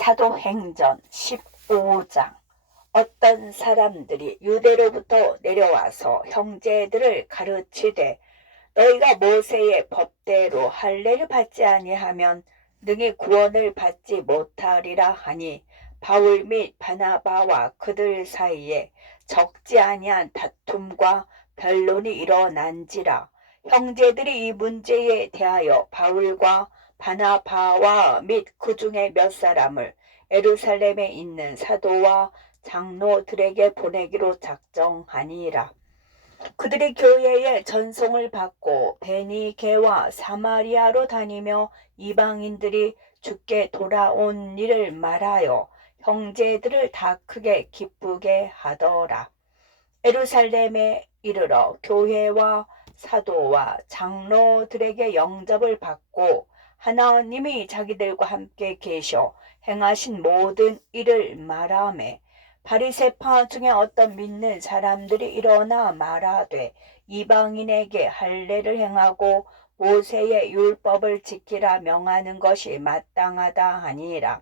사도행전 15장. 어떤 사람들이 유대로부터 내려와서 형제들을 가르치되 너희가 모세의 법대로 할례를 받지 아니하면 능히 구원을 받지 못하리라 하니 바울 및 바나바와 그들 사이에 적지 아니한 다툼과 변론이 일어난지라. 형제들이 이 문제에 대하여 바울과 바나바와 및 그 중에 몇 사람을 예루살렘에 있는 사도와 장로들에게 보내기로 작정하니라. 그들이 교회에 전송을 받고 베니게와 사마리아로 다니며 이방인들이 주께 돌아온 일을 말하여 형제들을 다 크게 기쁘게 하더라. 예루살렘에 이르러 교회와 사도와 장로들에게 영접을 받고 하나님이 자기들과 함께 계셔 행하신 모든 일을 말하매 바리새파 중에 어떤 믿는 사람들이 일어나 말하되 이방인에게 할례를 행하고 모세의 율법을 지키라 명하는 것이 마땅하다 하니라.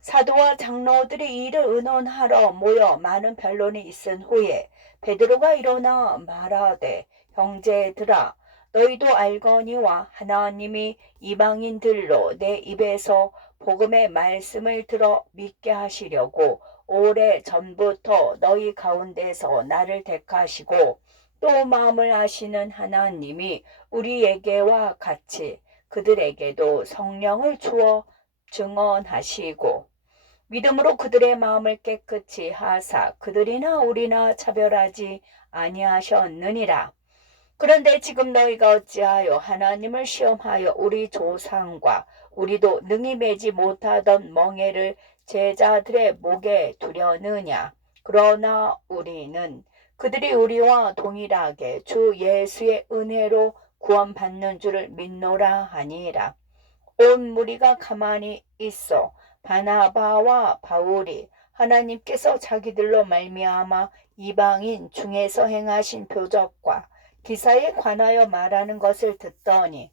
사도와 장로들이 이를 의논하러 모여 많은 변론이 있은 후에 베드로가 일어나 말하되 형제들아 너희도 알거니와 하나님이 이방인들로 내 입에서 복음의 말씀을 들어 믿게 하시려고 오래 전부터 너희 가운데서 나를 택하시고 또 마음을 아시는 하나님이 우리에게와 같이 그들에게도 성령을 주어 증언하시고 믿음으로 그들의 마음을 깨끗이 하사 그들이나 우리나 차별하지 아니하셨느니라. 그런데 지금 너희가 어찌하여 하나님을 시험하여 우리 조상과 우리도 능히 매지 못하던 멍에를 제자들의 목에 두려느냐. 그러나 우리는 그들이 우리와 동일하게 주 예수의 은혜로 구원받는 줄을 믿노라 하니라. 온 무리가 가만히 있어 바나바와 바울이 하나님께서 자기들로 말미암아 이방인 중에서 행하신 표적과 기사에 관하여 말하는 것을 듣더니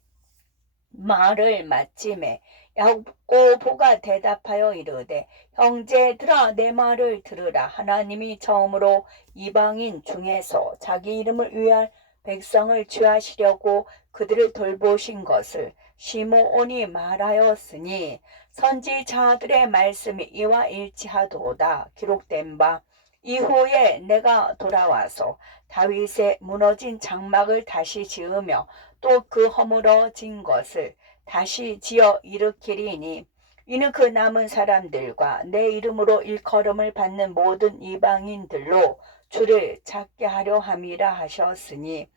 말을 마침에 야고보가 대답하여 이르되 형제들아 내 말을 들으라. 하나님이 처음으로 이방인 중에서 자기 이름을 위할 백성을 취하시려고 그들을 돌보신 것을 시므온이 말하였으니 선지자들의 말씀이 이와 일치하도다. 기록된 바 이후에 내가 돌아와서 다윗의 무너진 장막을 다시 지으며 또 그 허물어진 것을 다시 지어 일으키리니 이는 그 남은 사람들과 내 이름으로 일컬음을 받는 모든 이방인들로 주를 찾게 하려 함이라 하셨으니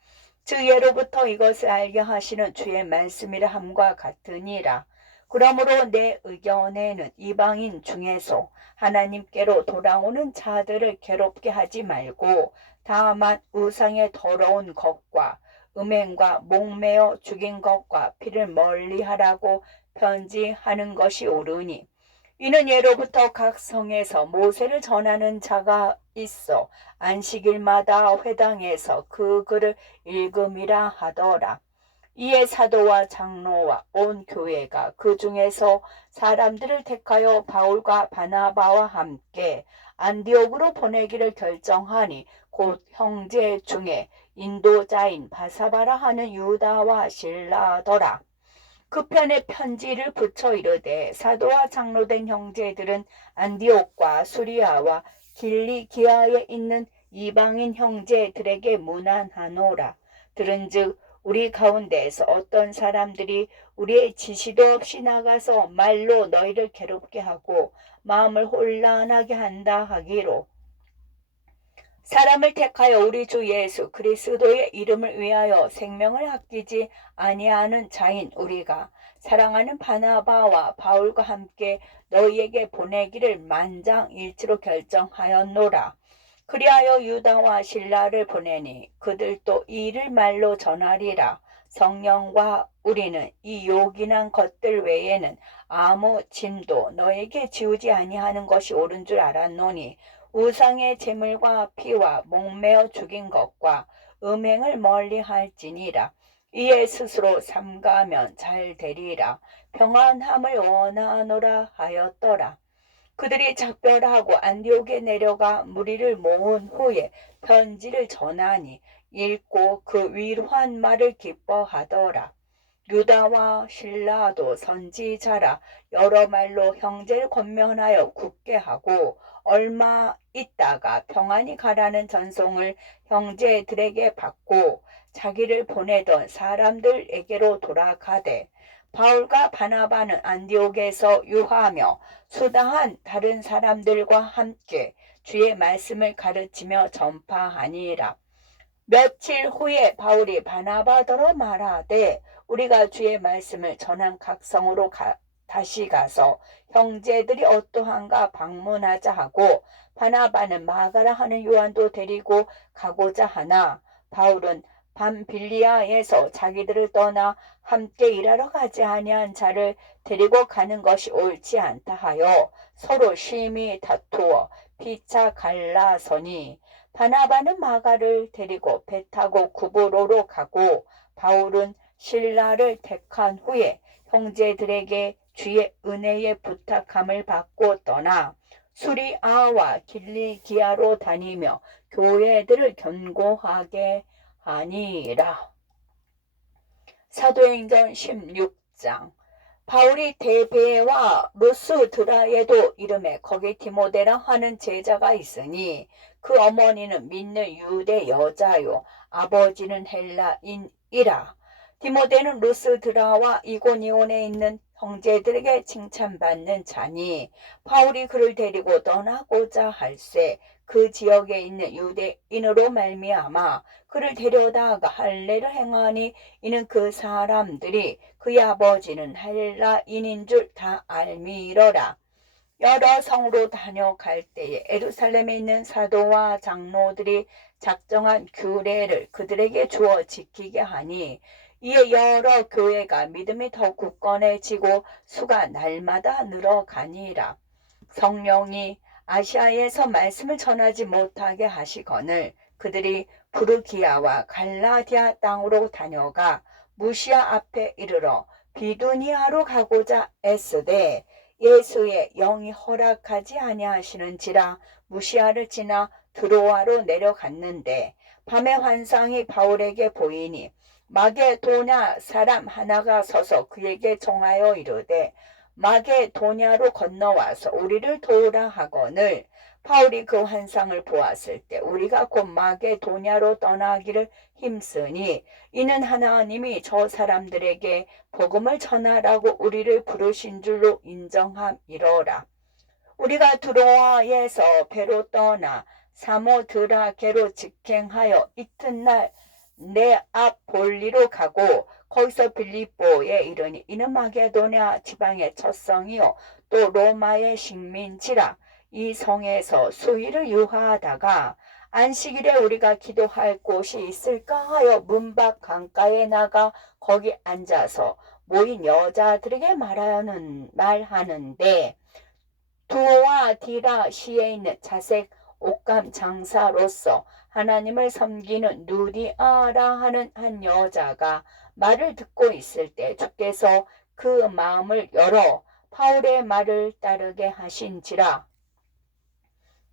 즉 예로부터 이것을 알게 하시는 주의 말씀이라 함과 같으니라. 그러므로 내 의견에는 이방인 중에서 하나님께로 돌아오는 자들을 괴롭게 하지 말고 다만 우상의 더러운 것과 음행과 목매어 죽인 것과 피를 멀리하라고 편지하는 것이 옳으니 이는 예로부터 각 성에서 모세를 전하는 자가 있어 안식일마다 회당에서 그 글을 읽음이라 하더라. 이에 사도와 장로와 온 교회가 그 중에서 사람들을 택하여 바울과 바나바와 함께 안디옥으로 보내기를 결정하니 곧 형제 중에 인도자인 바사바라 하는 유다와 실라더라. 그 편에 편지를 붙여 이르되 사도와 장로된 형제들은 안디옥과 수리아와 길리기아에 있는 이방인 형제들에게 문안하노라. 들은즉 우리 가운데에서 어떤 사람들이 우리의 지시도 없이 나가서 말로 너희를 괴롭게 하고 마음을 혼란하게 한다 하기로 사람을 택하여 우리 주 예수 그리스도의 이름을 위하여 생명을 아끼지 아니하는 자인 우리가 사랑하는 바나바와 바울과 함께 너희에게 보내기를 만장일치로 결정하였노라. 그리하여 유다와 실라를 보내니 그들도 이 일을 말로 전하리라. 성령과 우리는 이 요긴한 것들 외에는 아무 짐도 너에게 지우지 아니하는 것이 옳은 줄 알았노니 우상의 제물과 피와 목매어 죽인 것과 음행을 멀리할지니라. 이에 스스로 삼가면 잘 되리라. 평안함을 원하노라 하였더라. 그들이 작별하고 안디옥에 내려가 무리를 모은 후에 편지를 전하니 읽고 그 위로한 말을 기뻐하더라. 유다와 실라도 선지자라 여러 말로 형제를 권면하여 굳게 하고 얼마 있다가 평안히 가라는 전송을 형제들에게 받고 자기를 보내던 사람들에게로 돌아가되 바울과 바나바는 안디옥에서 유하며 수다한 다른 사람들과 함께 주의 말씀을 가르치며 전파하니라. 며칠 후에 바울이 바나바더러 말하되 우리가 주의 말씀을 전한 각 성으로 다시 가서 형제들이 어떠한가 방문하자 하고 바나바는 마가라 하는 요한도 데리고 가고자 하나 바울은 밤빌리아에서 자기들을 떠나 함께 일하러 가지 아니한 자를 데리고 가는 것이 옳지 않다 하여 서로 심히 다투어 피차 갈라서니 바나바는 마가를 데리고 배 타고 구브로로 가고 바울은 실라를 택한 후에 형제들에게 주의 은혜의 부탁함을 받고 떠나 수리아와 길리기아로 다니며 교회들을 견고하게 하니라. 사도행전 16장. 바울이 데베와 루스드라에도 이름에 거기 디모데라 하는 제자가 있으니 그 어머니는 믿는 유대 여자요 아버지는 헬라인이라. 디모데는 루스드라와 이고니온에 있는 형제들에게 칭찬받는 자니 바울이 그를 데리고 떠나고자 할새 그 지역에 있는 유대인으로 말미암아 그를 데려다가 할례를 행하니 이는 그 사람들이 그의 아버지는 헬라인인 줄 다 알미러라. 여러 성으로 다녀갈 때에 예루살렘에 있는 사도와 장로들이 작정한 규례를 그들에게 주어 지키게 하니 이에 여러 교회가 믿음이 더 굳건해지고 수가 날마다 늘어가니라. 성령이 아시아에서 말씀을 전하지 못하게 하시거늘 그들이 부르기아와 갈라디아 땅으로 다녀가 무시아 앞에 이르러 비두니아로 가고자 애쓰되 예수의 영이 허락하지 아니하시는지라 무시아를 지나 드로아로 내려갔는데 밤에 환상이 바울에게 보이니 마게도냐 사람 하나가 서서 그에게 정하여 이르되 마게도냐로 건너와서 우리를 도우라 하거늘 바울이 그 환상을 보았을 때 우리가 곧 마게도냐로 떠나기를 힘쓰니 이는 하나님이 저 사람들에게 복음을 전하라고 우리를 부르신 줄로 인정함이로라. 우리가 드로아에서 배로 떠나 사모드라게로 직행하여 이튿날 네아폴리로 가고 거기서 빌립보에 이르니 이는 마게도냐 지방의 첫 성이요 또 로마의 식민지라. 이 성에서 수일을 유하다가 안식일에 우리가 기도할 곳이 있을까 하여 문밖 강가에 나가 거기 앉아서 모인 여자들에게 말하는데 두오아디라 시에 있는 자색 옷감 장사로서 하나님을 섬기는 누디아라 하는 한 여자가 말을 듣고 있을 때 주께서 그 마음을 열어 바울의 말을 따르게 하신지라.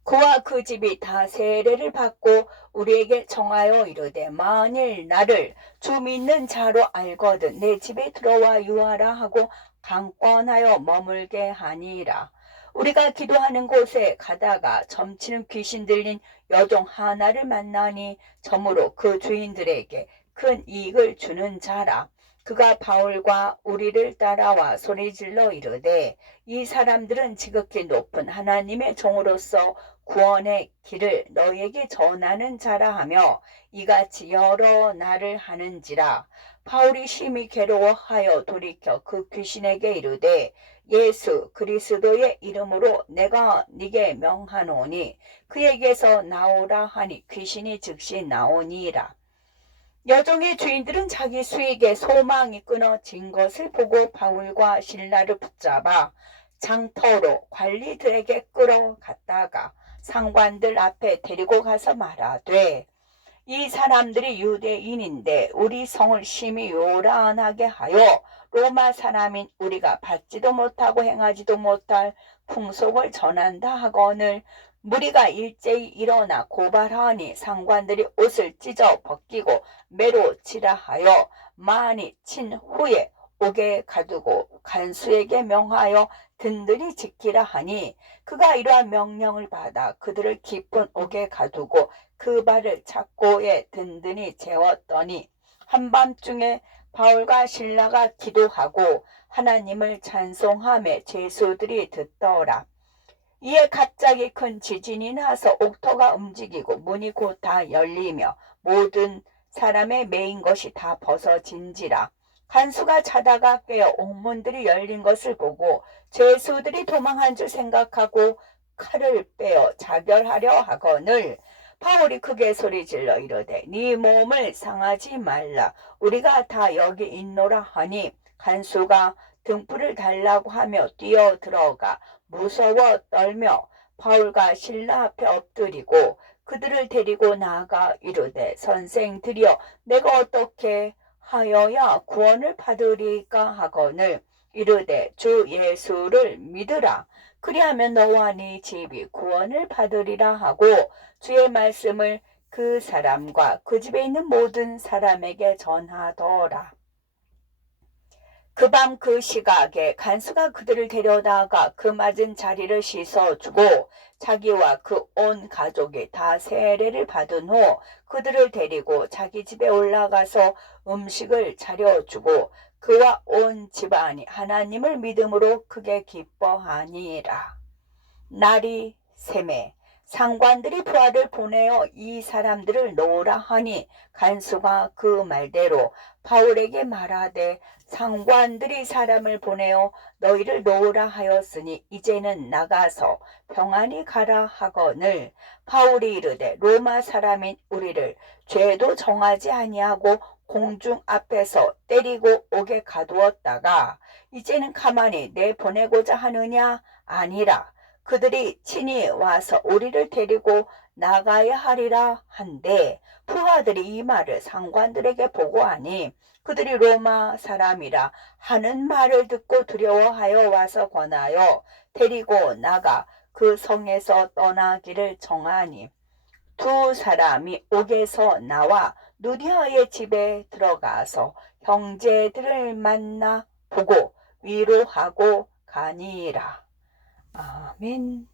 그와 그 집이 다 세례를 받고 우리에게 정하여 이르되 만일 나를 주 믿는 자로 알거든 내 집에 들어와 유하라 하고 강권하여 머물게 하니라. 우리가 기도하는 곳에 가다가 점치는 귀신 들린 여종 하나를 만나니 점으로 그 주인들에게 큰 이익을 주는 자라. 그가 바울과 우리를 따라와 소리질러 이르되 이 사람들은 지극히 높은 하나님의 종으로서 구원의 길을 너희에게 전하는 자라 하며 이같이 여러 날을 하는지라. 바울이 심히 괴로워하여 돌이켜 그 귀신에게 이르되 예수 그리스도의 이름으로 내가 네게 명하노니 그에게서 나오라 하니 귀신이 즉시 나오니라. 여종의 주인들은 자기 수익에 소망이 끊어진 것을 보고 바울과 실라를 붙잡아 장터로 관리들에게 끌어갔다가 상관들 앞에 데리고 가서 말하되 이 사람들이 유대인인데 우리 성을 심히 요란하게 하여 로마 사람인 우리가 받지도 못하고 행하지도 못할 풍속을 전한다 하거늘 무리가 일제히 일어나 고발하니 상관들이 옷을 찢어 벗기고 매로 치라 하여 많이 친 후에 옥에 가두고 간수에게 명하여 든든히 지키라 하니 그가 이러한 명령을 받아 그들을 깊은 옥에 가두고 그 발을 착고에 든든히 재웠더니 한밤중에 바울과 실라가 기도하고 하나님을 찬송하며 죄수들이 듣더라. 이에 갑자기 큰 지진이 나서 옥토가 움직이고 문이 곧 다 열리며 모든 사람의 매인 것이 다 벗어진지라. 간수가 자다가 깨어 옥문들이 열린 것을 보고 죄수들이 도망한 줄 생각하고 칼을 빼어 자결하려 하거늘 바울이 크게 소리질러 이르되 네 몸을 상하지 말라 우리가 다 여기 있노라 하니 간수가 등불을 달라고 하며 뛰어 들어가 무서워 떨며 바울과 실라 앞에 엎드리고 그들을 데리고 나아가 이르되 선생들이여 내가 어떻게 하여야 구원을 받으리까 하거늘 이르되 주 예수를 믿으라 그리하면 너와 네 집이 구원을 받으리라 하고 주의 말씀을 그 사람과 그 집에 있는 모든 사람에게 전하더라. 그 밤 그 시각에 간수가 그들을 데려다가 그 맞은 자리를 씻어주고 자기와 그 온 가족이 다 세례를 받은 후 그들을 데리고 자기 집에 올라가서 음식을 차려주고 그와 온 집안이 하나님을 믿음으로 크게 기뻐하니라. 날이 새매 상관들이 부하를 보내어 이 사람들을 놓으라 하니 간수가 그 말대로 바울에게 말하되 상관들이 사람을 보내어 너희를 놓으라 하였으니 이제는 나가서 평안히 가라 하거늘 바울이 이르되 로마 사람인 우리를 죄도 정하지 아니하고 공중 앞에서 때리고 옥에 가두었다가 이제는 가만히 내보내고자 하느냐 아니라 그들이 친히 와서 우리를 데리고 나가야 하리라 한데 부하들이 이 말을 상관들에게 보고하니 그들이 로마 사람이라 하는 말을 듣고 두려워하여 와서 권하여 데리고 나가 그 성에서 떠나기를 정하니 두 사람이 옥에서 나와 누디아의 집에 들어가서 형제들을 만나 보고 위로하고 가니라. 아멘.